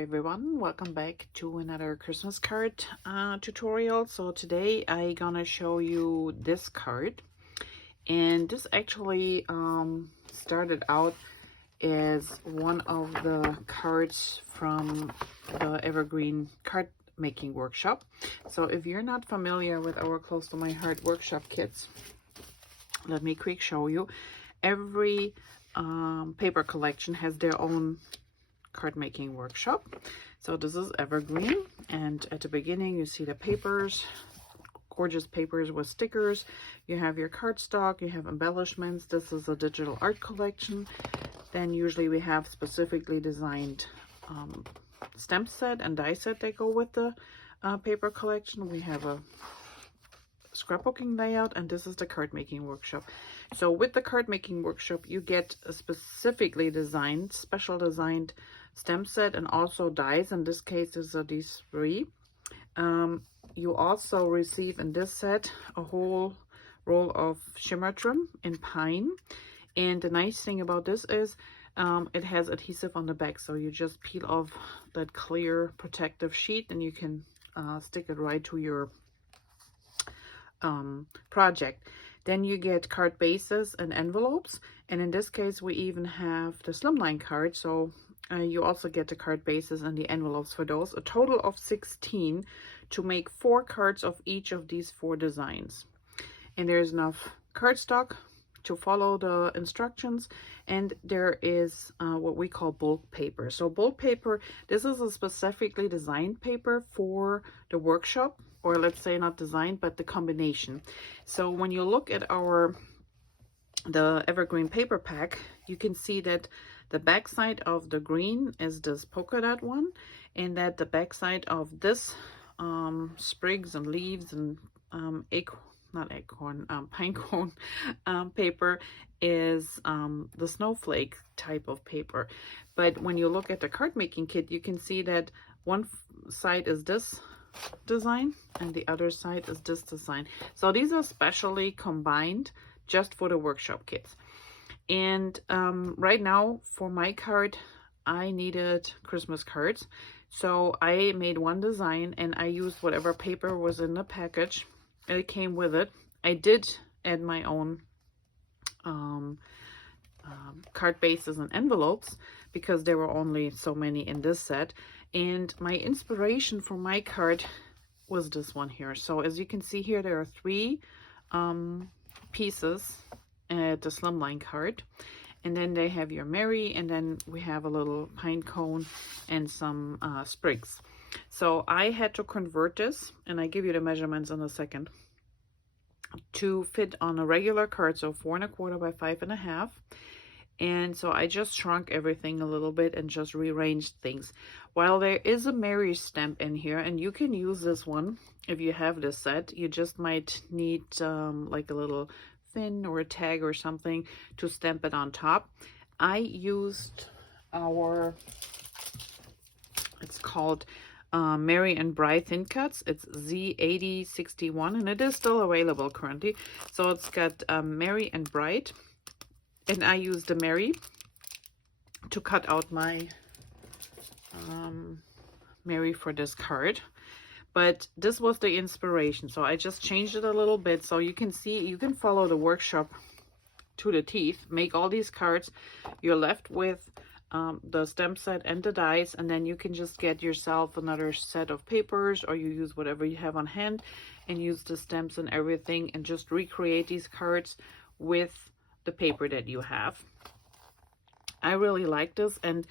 everyone, welcome back to another Christmas card tutorial. So today I gonna show you this card, and this actually started out as one of the cards from the Evergreen card making workshop. So if you're not familiar with our Close to My Heart workshop kits, let me quick show you. Every paper collection has their own card making workshop. So this is Evergreen, and at the beginning you see the papers, gorgeous papers with stickers. You have your cardstock, you have embellishments. This is a digital art collection. Then usually we have specifically designed stamp set and die set that go with the paper collection. We have a scrapbooking layout, and this is the card making workshop. So with the card making workshop you get a specifically designed, special designed stamp set and also dies. In this case these are these three. You also receive in this set a whole roll of shimmer trim in pine, and the nice thing about this is it has adhesive on the back, so you just peel off that clear protective sheet and you can stick it right to your project. Then you get card bases and envelopes, and in this case we even have the slimline card, so you also get the card bases and the envelopes for those. A total of 16 to make 4 cards of each of these 4 designs. And there's enough cardstock to follow the instructions, and there is what we call bulk paper. So bulk paper, this is a specifically designed paper for the workshop, or let's say not designed, but the combination. So when you look at the Evergreen paper pack, you can see that the back side of the green is this polka dot one, and that the back side of this sprigs and leaves and pine cone paper is the snowflake type of paper. But when you look at the card making kit, you can see that one side is this design and the other side is this design. So these are specially combined just for the workshop kits. And right now for my card I needed Christmas cards, so I made one design and I used whatever paper was in the package. It came with it. I did add my own card bases and envelopes because there were only so many in this set. And my inspiration for my card was this one here. So as you can see here, there are 3 pieces at the slimline card, and then they have your Mary, and then we have a little pine cone and some sprigs. So I had to convert this, and I give you the measurements in a second, to fit on a regular card, so 4 1/4 by 5 1/2. And so I just shrunk everything a little bit and just rearranged things. While there is a Mary stamp in here, and you can use this one if you have this set, you just might need like a little pin or a tag or something to stamp it on top. I used it's called Mary and Bride thin cuts. It's Z8061, and it is still available currently. So it's got Mary and Bride, and I used the Mary to cut out my Mary for this card. But this was the inspiration, so I just changed it a little bit. So you can see, you can follow the workshop to the teeth, make all these cards. You're left with the stamp set and the dies, and then you can just get yourself another set of papers, or you use whatever you have on hand and use the stamps and everything and just recreate these cards with the paper that you have. I really like this, and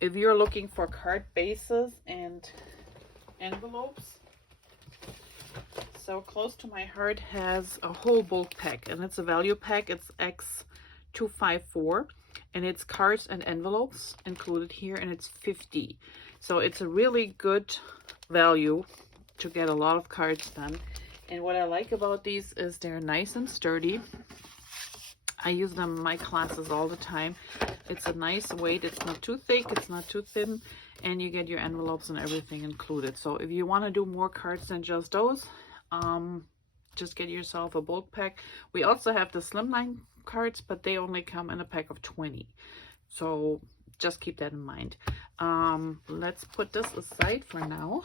if you're looking for card bases and envelopes, so Close to My Heart has a whole bulk pack, and it's a value pack. It's X254, and it's cards and envelopes included here, and it's 50. So it's a really good value to get a lot of cards done. And what I like about these is they're nice and sturdy. I use them in my classes all the time. It's a nice weight. It's not too thick, it's not too thin, and you get your envelopes and everything included. So if you want to do more cards than just those, just get yourself a bulk pack. We also have the slimline cards, but they only come in a pack of 20. So just keep that in mind. Let's put this aside for now,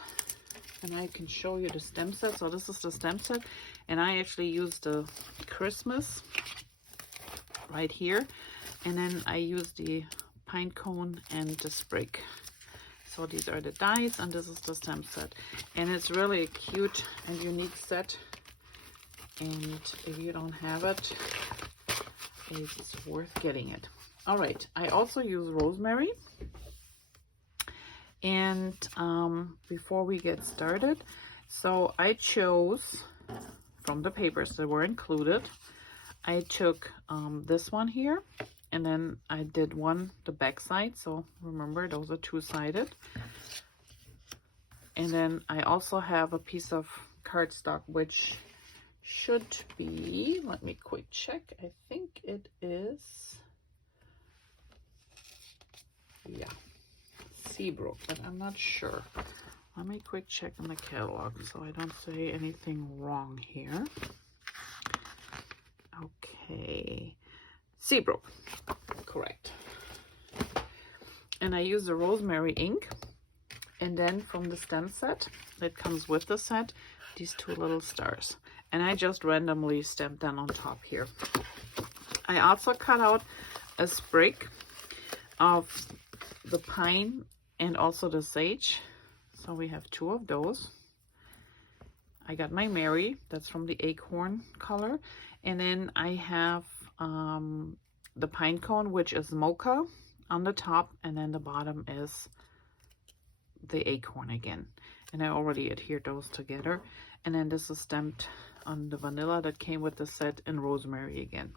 and I can show you the stem set. So this is the stem set, and I actually used the Christmas right here, and then I use the pine cone and the sprig. So these are the dies, and this is the stem set, and it's really a cute and unique set, and if you don't have it, it's worth getting it. All right, I also use rosemary, and before we get started, so I chose from the papers that were included, I took this one here, and then I did the back side. So remember, those are two-sided. And then I also have a piece of cardstock, which should be, let me quick check. I think it is, yeah, Seabrook, but I'm not sure. Let me quick check in the catalog so I don't say anything wrong here. Okay, Seabrook, correct. And I use the rosemary ink, and then from the stem set that comes with the set, these two little stars, and I just randomly stamped them on top here. I also cut out a sprig of the pine and also the sage, so we have two of those. I got my Mary, that's from the acorn color, and then I have the pine cone, which is mocha on the top, and then the bottom is the acorn again, and I already adhered those together. And then this is stamped on the vanilla that came with the set in rosemary again.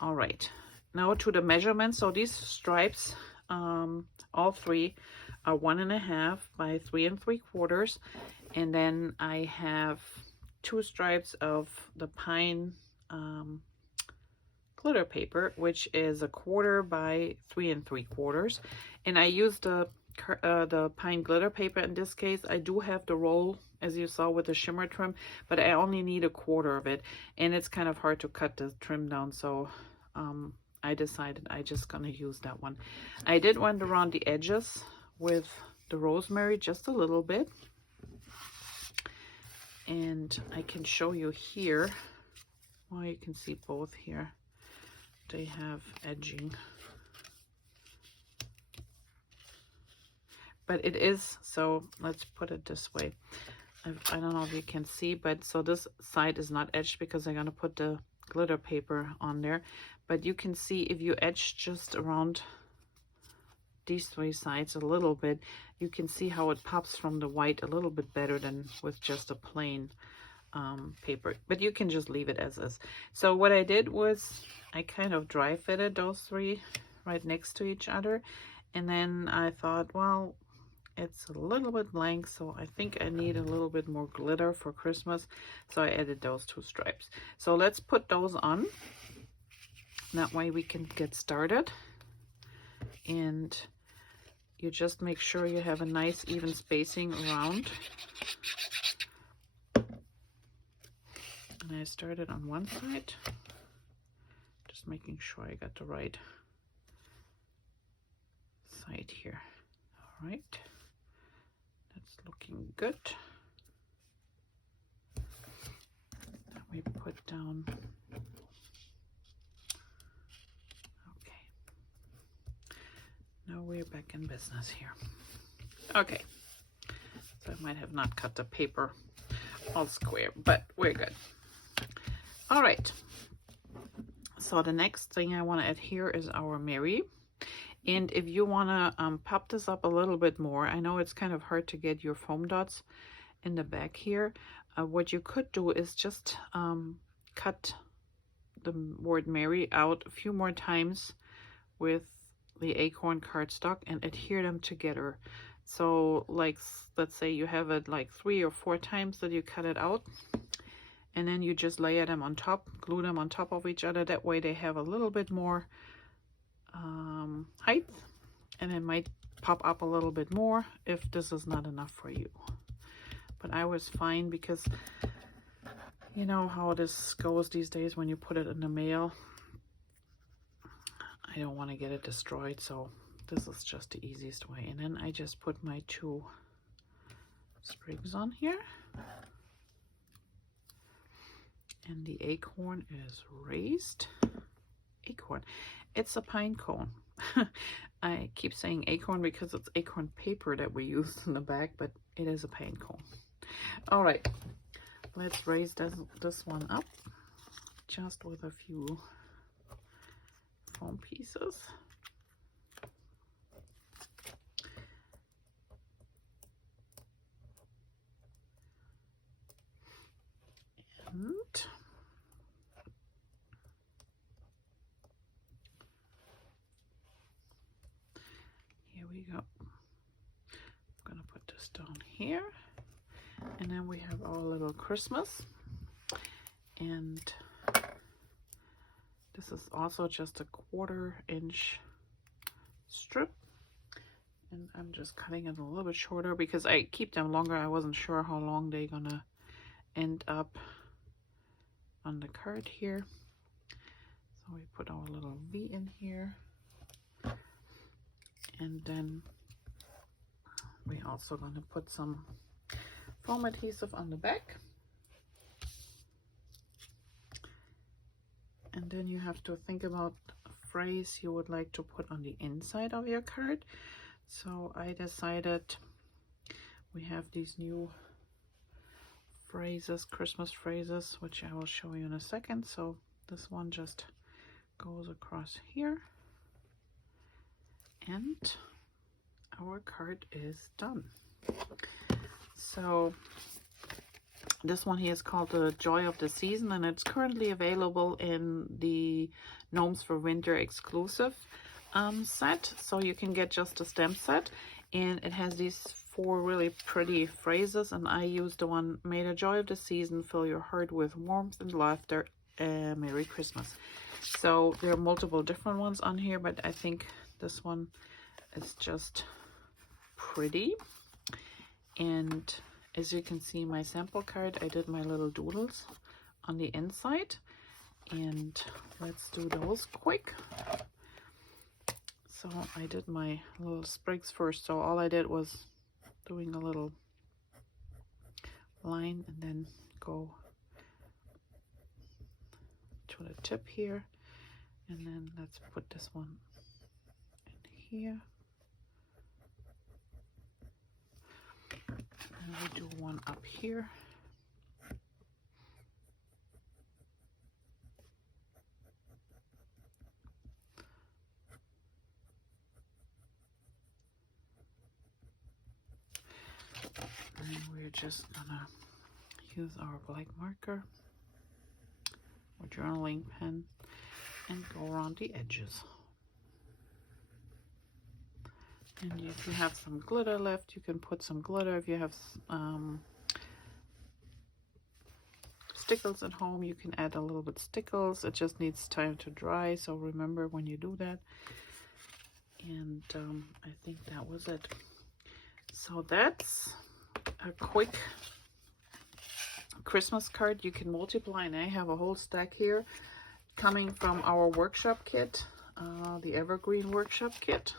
All right, now to the measurements. So these stripes, all three are 1.5 by 3 3/4, and then I have 2 stripes of the pine glitter paper, which is 1/4 by 3 3/4, and I used the pine glitter paper in this case. I do have the roll, as you saw, with the shimmer trim, but I only need 1/4 of it, and it's kind of hard to cut the trim down, so I decided I just gonna use that one. I did went around the edges with the rosemary just a little bit, and I can show you here. Well, you can see both here. They have edging. But it is, so let's put it this way. I don't know if you can see, but so this side is not edged because I'm going to put the glitter paper on there. But you can see if you edge just around these 3 sides a little bit, you can see how it pops from the white a little bit better than with just a plain paper. But you can just leave it as is. So what I did was I kind of dry fitted those 3 right next to each other. And then I thought, well, it's a little bit blank, so I think I need a little bit more glitter for Christmas. So I added those 2 stripes. So let's put those on. That way we can get started. And you just make sure you have a nice even spacing around. And I started on one side. Just making sure I got the right side here. All right. That's looking good. Then we put down, okay. Now we're back in business here. Okay. So I might have not cut the paper all square, but we're good. All right. So the next thing I want to add here is our Mary. And if you want to pop this up a little bit more, I know it's kind of hard to get your foam dots in the back here. What you could do is just cut the word Mary out a few more times with the acorn cardstock and adhere them together. So like, let's say you have it like 3 or 4 times that you cut it out, and then you just layer them on top, glue them on top of each other. That way they have a little bit more height, and it might pop up a little bit more if this is not enough for you. But I was fine because you know how this goes these days when you put it in the mail. I don't want to get it destroyed, so this is just the easiest way. And then I just put my 2 sprigs on here. And the acorn is raised. Acorn. It's a pine cone. I keep saying acorn because it's acorn paper that we use in the back, but it is a pine cone. All right, let's raise this one up just with a few foam pieces. And here we go. I'm gonna put this down here, and then we have our little Christmas, and this is also just a 1/4 inch strip, and I'm just cutting it a little bit shorter because I keep them longer. I wasn't sure how long they're gonna end up on the card here. So we put our little V in here, and then we also gonna put some foam adhesive on the back. And then you have to think about a phrase you would like to put on the inside of your card. So I decided we have these new phrases, Christmas phrases, which I will show you in a second. So this one just goes across here, and our card is done. So this one here is called the Joy of the Season, and it's currently available in the Gnomes for Winter exclusive set. So you can get just a stamp set, and it has these 4 really pretty phrases, and I used the one, "May the joy of the season fill your heart with warmth and laughter, Merry Christmas." So there are multiple different ones on here, but I think this one is just pretty. And as you can see, my sample card, I did my little doodles on the inside, and let's do those quick. So I did my little sprigs first. So all I did was doing a little line and then go to the tip here, and then let's put this one in here, and we do one up here. And we're just gonna use our black marker or journaling pen and go around the edges. And if you have some glitter left, you can put some glitter. If you have stickles at home, you can add a little bit stickles. It just needs time to dry, so remember when you do that. And I think that was it. So that's a quick Christmas card you can multiply, and I have a whole stack here coming from our workshop kit, the Evergreen workshop kit.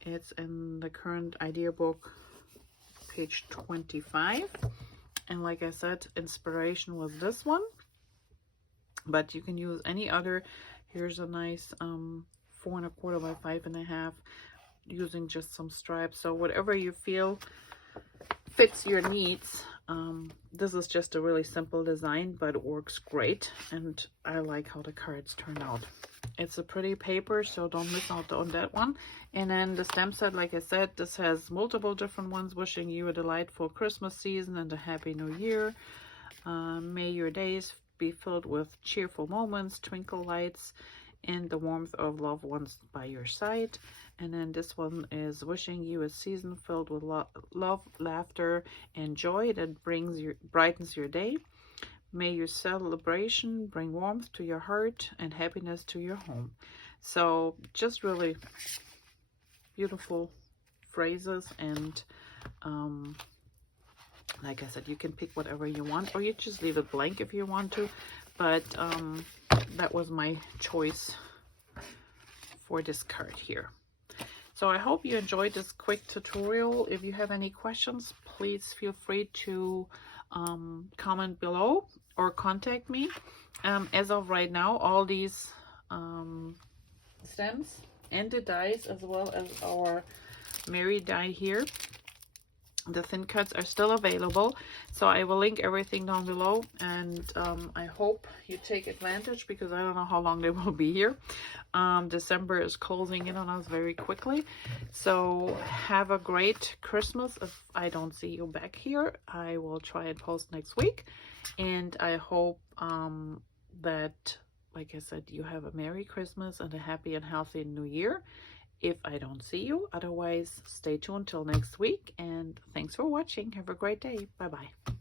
It's in the current idea book, page 25, and like I said, inspiration was this one, but you can use any other. Here's a nice 4 1/4 by 5 1/2, using just some stripes. So whatever you feel fits your needs. This is just a really simple design, but it works great, and I like how the cards turn out. It's a pretty paper, so don't miss out on that one. And then the stamp set, like I said, this has multiple different ones, wishing you a delightful Christmas season and a happy new year. May your days be filled with cheerful moments, twinkle lights, and the warmth of loved ones by your side. And then this one is wishing you a season filled with love, laughter, and joy that brightens your day. May your celebration bring warmth to your heart and happiness to your home. So just really beautiful phrases, and like I said, you can pick whatever you want, or you just leave it blank if you want to, but that was my choice for this card here. So I hope you enjoyed this quick tutorial. If you have any questions, please feel free to comment below or contact me. As of right now, all these stems and the dies, as well as our Mary die here, the thin cuts, are still available. So I will link everything down below, and I hope you take advantage, because I don't know how long they will be here. December is closing in on us very quickly. So have a great Christmas. If I don't see you back here, I will try and post next week. And I hope that, like I said, you have a Merry Christmas and a happy and healthy New Year if I don't see you. Otherwise, stay tuned till next week, and thanks for watching. Have a great day. Bye bye.